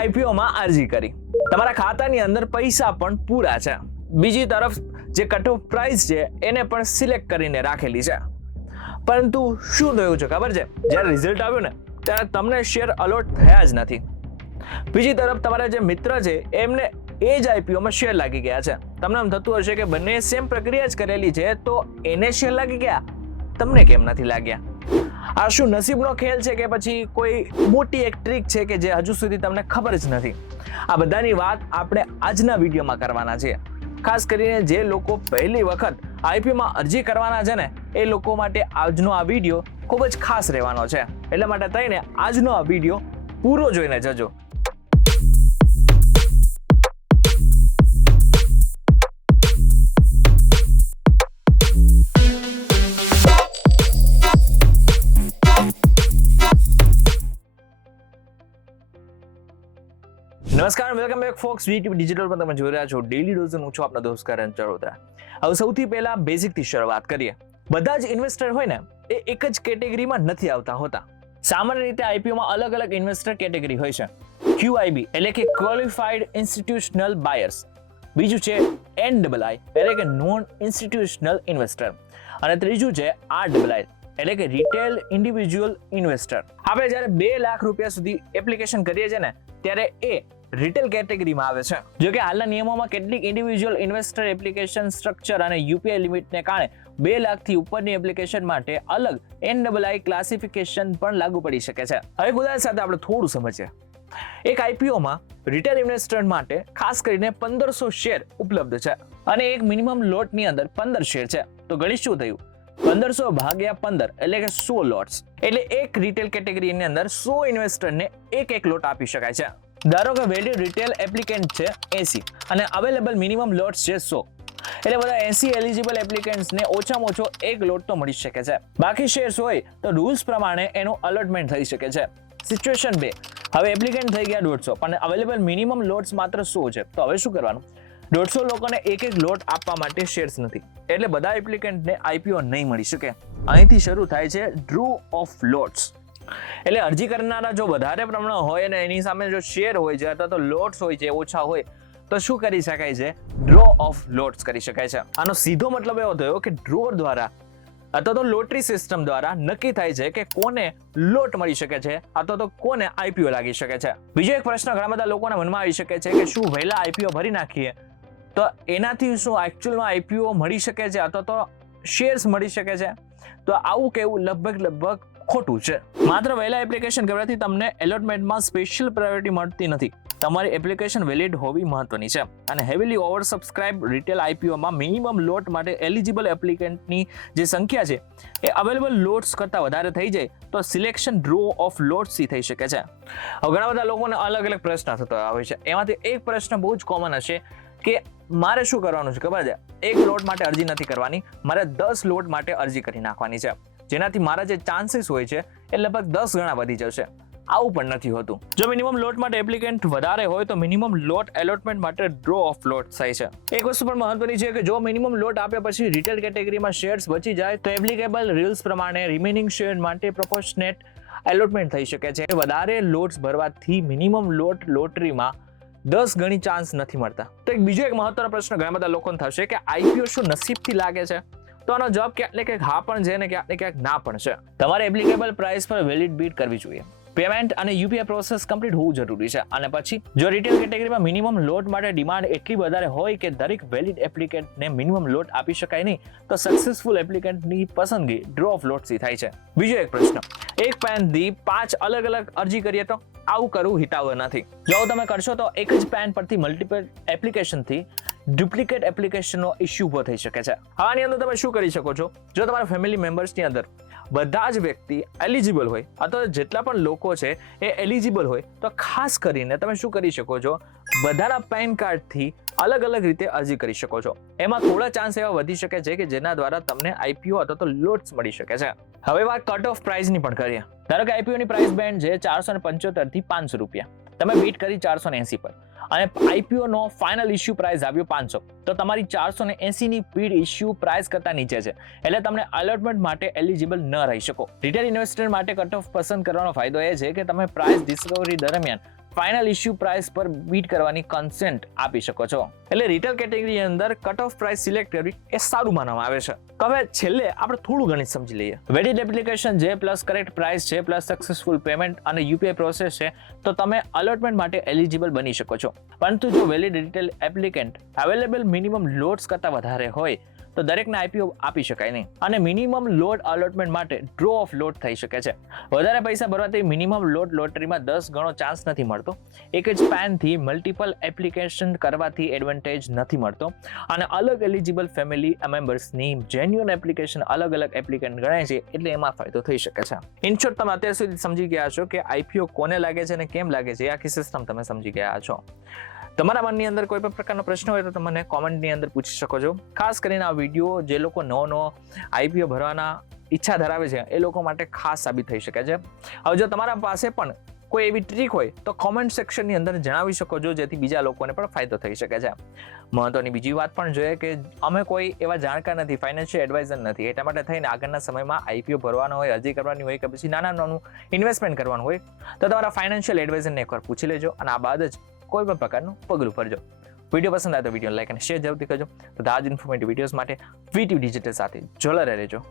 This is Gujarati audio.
આઈપીઓમાં અરજી કરી, તમારા ખાતાની અંદર પૈસા પણ પૂરા છે, બીજી તરફ જે કટ ઓફ પ્રાઇસ છે એને પણ સિલેક્ટ કરીને રાખેલી છે, પરંતુ શું થયું છે ખબર છે? જ્યારે રિઝલ્ટ આવ્યું ને ત્યારે તમને શેર અલોટ થયા જ નથી. બીજી તરફ તમારા જે મિત્ર છે એમને એ જ આઈપીઓમાં શેર લાગી ગયા છે. તમને એમ થતું હશે કે બંને સેમ પ્રક્રિયા જ કરેલી છે તો એને શેર લાગી ગયા, તમને કેમ નથી લાગ્યા? આ શું નસીબનો ખેલ છે કે પછી કોઈ મોટી એક ટ્રીક છે કે જે હજુ સુધી તમને ખબર જ નથી? આ બધાની વાત આપણે આજના વિડીયોમાં કરવાના છીએ. ખાસ કરીને જે લોકો પહેલી વખત આઈપીઓમાં અરજી કરવાના છે ને એ લોકો માટે આજનો આ વિડીયો ખૂબ જ ખાસ રહેવાનો છે. એટલા માટે થઈને આજનો આ વિડીયો પૂરો જોઈને જજો. નમસ્કાર, વેલકમ બેક ફોક્સ વીટીવી ડિજિટલ પર તમે જોઈ રહ્યા છો ડેલી ડોઝ. હું છું આપનો દોસ્ત કરણ ચરોતરા. હવે સૌથી પહેલા બેઝિક થી શરૂઆત કરીએ. બધા જ ઇન્વેસ્ટર હોય ને એ એક જ કેટેગરીમાં નથી આવતા હોતા. સામાન્ય રીતે આઈપીઓમાં અલગ અલગ ઇન્વેસ્ટર કેટેગરી હોય છે. QIB એટલે કે ક્વોલિફાઈડ ઇન્સ્ટિટ્યુશનલ બાયર્સ, બીજું છે NII એટલે કે નોન ઇન્સ્ટિટ્યુશનલ ઇન્વેસ્ટર, અને ત્રીજું છે RII એટલે કે રિટેલ ઇન્ડિવિજ્યુઅલ ઇન્વેસ્ટર. આપણે જ્યારે 2 લાખ રૂપિયા સુધી એપ્લિકેશન કરીએ છીએ ને ત્યારે એ રિટેલ કેટેગરીમાં આવે છે. જો કે હાલના નિયમોમાં કેટલીક ઇન્ડિવિજ્યુઅલ ઇન્વેસ્ટર એપ્લિકેશન સ્ટ્રક્ચર અને યુપીઆઈ લિમિટને કારણે 2 લાખથી ઉપરની એપ્લિકેશન માટે અલગ NII ક્લાસિફિકેશન પણ લાગુ પડી શકે છે. હવે ઉદાહરણ સાથે આપણે થોડું સમજીએ. એક આઈપીઓમાં રિટેલ ઇન્વેસ્ટર માટે ખાસ કરીને 1500 શેર ઉપલબ્ધ છે અને એક મિનિમમ લોટની અંદર 15 શેર છે. તો ગણી શું થયું? 1500 ભાગ્યા 15 એટલે કે 100 લોટ્સ. એટલે એક રિટેલ કેટેગરીની અંદર 100 ઇન્વેસ્ટરને એક લોટ આપી શકાય છે. ધારો કે વેલિડ રિટેલ એપ્લિકેન્ટ છે 80 અને અવેલેબલ મિનિમમ લોટ્સ છે 100. એટલે બધા 80 એલિજિબલ એપ્લિકેન્ટ્સને ઓછામાં ઓછો એક લોટ તો મળી શકે છે. બાકી શેર્સ હોય તો રૂલ્સ પ્રમાણે એનું અલોટમેન્ટ થઈ શકે છે. સિચ્યુએશન 2, હવે એપ્લિકેન્ટ થઈ ગયા 150 પણ અવેલેબલ મિનિમમ લોટ્સ માત્ર 100 છે. તો હવે શું કરવાનું? 150 લોકોને એક લોટ આપવા માટે શેર્સ નથી, એટલે બધા એપ્લિકેન્ટને આઈપીઓ નહીં મળી શકે. અહીંથી શરૂ થાય છે ડ્રો ઓફ લોટ્સ. એટલે અરજી કરનારા જો વધારે પ્રમાણમાં હોય અને એની સામે જો શેર હોય છે અથવા તો લોટ્સ હોય છે ઓછા હોય તો શું કરી શકાય છે? ડ્રો ઓફ લોટ્સ કરી શકાય છે. આનો સીધો મતલબ એવો થયો કે ડ્રો દ્વારા અથવા તો લોટરી સિસ્ટમ દ્વારા નક્કી થાય છે કે કોને લોટ મળી શકે છે અથવા તો કોને આઈપીઓ લાગી શકે છે. બીજો એક પ્રશ્ન ઘણા બધા લોકોના મનમાં આવી શકે છે કે શું વહેલા આઈપીઓ ભરી નાખીએ તો એનાથી શું એકચ્યુઅલમાં આઈપીઓ મળી શકે છે અથવા તો શેર્સ મળી શકે છે? તો આવું કહેવું લગભગ ખોટું છે. માત્ર વહેલા એપ્લિકેશન કરવાથી તમને એલોટમેન્ટમાં સ્પેશિયલ પ્રાયોરિટી મળતી નથી. તમારી એપ્લિકેશન વેલિડ હોવી મહત્વની છે અને હેવીલી ઓવર સબસ્ક્રાઇબ રિટેલ આઈપીઓમાં મિનિમમ લોટ માટે એલિજિબલ એપ્લિકેન્ટની જે સંખ્યા છે એ અવેલેબલ લોટ્સ કરતાં વધારે થઈ જાય તો સિલેક્શન ડ્રો ઓફ લોટ્સથી થઈ શકે છે. હવે ઘણા બધા લોકોને અલગ અલગ પ્રશ્ન થતા હોય છે. એમાંથી એક પ્રશ્ન બહુ જ કોમન હશે કે મારે શું કરવાનું છે ખબર છે? એક લોટ માટે અરજી નથી કરવાની, મારે 10 લોટ માટે અરજી કરી નાખવાની છે, જેનાથી મારા જે ચાન્સીસ હોય છે એ લગભગ 10 ગણા વધી જશે. આવું પણ નથી હોતું. જો મિનિમમ લોટ માટે એપ્લિકેન્ટ વધારે હોય તો મિનિમમ લોટ એલોટમેન્ટ માટે ડ્રો ઓફ લોટ થાય છે. એક વસ્તુ પણ મહત્વની છે કે જો મિનિમમ લોટ આપ્યા પછી રિટેલ કેટેગરીમાં શેર્સ બચી જાય તો એપ્લિકેબલ રૂલ્સ પ્રમાણે રિમેનિંગ શેર માટે પ્રોપોર્શનેટ એલોટમેન્ટ થઈ શકે છે. વધારે લોટ્સ ભરવાથી મિનિમમ લોટ લોટરીમાં 10 ગણી ચાન્સ નથી મળતા. તો બીજો એક મહત્વનો પ્રશ્ન ઘણા બધા લોકોને થશે કે આઈપીઓ શું નસીબથી લાગે છે? તો આનો જવાબ ક્યાંક ને ક્યાંક હા પણ છે ને ક્યાંક ને ક્યાંક ના પણ છે. તમારે એપ્લિકેબલ પ્રાઇસ પર વેલિડ બીડ કરવી જોઈએ. પેમેન્ટ અને યુપીઆઈ પ્રોસેસ કમ્પ્લીટ હોવું જરૂરી છે. અને પછી જો રિટેલ કેટેગરીમાં મિનિમમ લોટ માટે ડિમાન્ડ એટલી વધારે હોય કે દરેક વેલિડ એપ્લિકેન્ટને મિનિમમ લોટ આપી શકાય નહીં તો સક્સેસફુલ એપ્લિકેન્ટની પસંદગી ડ્રો ઓફ લોટથી થાય છે. બીજો એક પ્રશ્ન, એક પેનથી 5 અલગ અલગ અરજી કરીએ તો? આવું કરવું હિતાવહ નથી. જો તમે કરશો તો એક જ પેન પરથી મલ્ટિપલ એપ્લિકેશનથી ડુપ્લિકેટ એપ્લિકેશનનો ઇશ્યુ ઉભો થઈ શકે છે. આની અંદર તમે શું કરી શકો છો? જો તમારા ફેમિલી મેમ્બર્સની અંદર બધા જ વ્યક્તિ એલિજિબલ હોય અથવા જેટલા પણ લોકો છે એ એલિજિબલ હોય તો ખાસ કરીને તમે શું કરી શકો છો? બધાના પેન કાર્ડથી અલગ અલગ રીતે અરજી કરી શકો છો. એમાં થોડા ચાન્સ એવા વધી શકે છે કે જેના દ્વારા તમને આઈપીઓ અથવા તો લોટ્સ મળી શકે છે. હવે વાત કટ ઓફ પ્રાઇસની પણ કરીએ. ધારો કે આઈપીઓની પ્રાઇસ બેન્ડ છે 475 થી 500 રૂપિયા. તમે બીટ કરી 480 પર અને આઈપીઓ નો ફાઇનલ ઇશ્યુ પ્રાઇસ આવ્યો 500 તો તમારી 480 ની બીડ ઇશ્યુ પ્રાઇસ કરતા નીચે છે એટલે તમને અલોટમેન્ટ માટે એલિજિબલ ન રહી શકો. રિટેલ ઇન્વેસ્ટર માટે કટ ઓફ પસંદ કરવાનો ફાયદો એ છે કે તમે પ્રાઇસ ડિસ્કવરી દરમિયાન ફાઇનલ ઇશ્યુ પ્રાઇસ પર બીટ કરવાની કન્સેન્ટ આપી શકો છો. એટલે રિટેલ કેટેગરીની અંદર કટ ઓફ પ્રાઇસ સિલેક્ટ કરવી એ સારું માનવામાં આવે છે. હવે છેલ્લે આપણે થોડું ગણિત સમજી લઈએ. વેલિડ એપ્લિકેશન છે પ્લસ કરેક્ટ પ્રાઇસ છે પ્લસ સક્સેસફુલ પેમેન્ટ અને યુપીઆઈ પ્રોસેસ છે તો તમે અલોટમેન્ટ માટે એલિજિબલ બની શકો છો. પરંતુ જો valid retail applicant available minimum lots કરતાં વધારે હોય તો દરેકને આઈપીઓ આપી શકાય નહીં અને મિનિમમ લોટ અલોટમેન્ટ માટે ડ્રો ઓફ લોટ થઈ શકે છે. વધારે પૈસા ભરવાથી મિનિમમ લોટ લોટરીમાં 10 ગણો ચાન્સ નથી મળતો. એક જ પેનથી મલ્ટિપલ એપ્લિકેશન કરવાથી એડવાન્ટેજ નથી મળતો અને અલગ એલિજિબલ ફેમિલી મેમ્બર્સની જેન્યુઅન એપ્લિકેશન અલગ અલગ એપ્લિકેન્ટ ગણાય છે એટલે એમાં ફાયદો થઈ શકે છે. ઇન શોર્ટ તમે અત્યાર સુધી સમજી ગયા છો કે આઈપીઓ કોને લાગે છે અને કેમ લાગે છે. આખી સિસ્ટમ તમે સમજી ગયા છો. તમારા મનની અંદર કોઈ પણ પ્રકારનો પ્રશ્ન હોય તો તમે મને કોમેન્ટની અંદર પૂછી શકો છો. ખાસ કરીને આ વિડીયો જે લોકો નવો આઈપીઓ ભરવાના ઈચ્છા ધરાવે છે એ લોકો માટે ખાસ સાબિત થઈ શકે છે. હવે જો તમારા પાસે પણ કોઈ એવી ટ્રીક હોય તો કોમેન્ટ સેક્શનની અંદર જણાવી શકો છો જેથી બીજા લોકોને પણ ફાયદો થઈ શકે છે. મહત્વની બીજી વાત પણ જોઈએ કે અમે કોઈ એવા જાણકાર નથી, ફાઇનાન્શિયલ એડવાઇઝર નથી. એટલા માટે થઈને આગળના સમયમાં આઈપીઓ ભરવાનો હોય, અરજી કરવાની હોય કે પછી નાનું ઇન્વેસ્ટમેન્ટ કરવાનું હોય તો તમારા ફાઇનાન્શિયલ એડવાઇઝરને એકવાર પૂછી લેજો અને આ બાદ જ કોઈ પણ પ્રકારનું પગલું ભરજો. વિડીયો પસંદ આવે તો વિડીયો લાઈક અને શેર જરૂરથી કરજો. તો આજ ઇન્ફોર્મેટિવ વિડીયોઝ માટે વીટીવી ડિજિટલ સાથે જોડાયેલા રહેજો.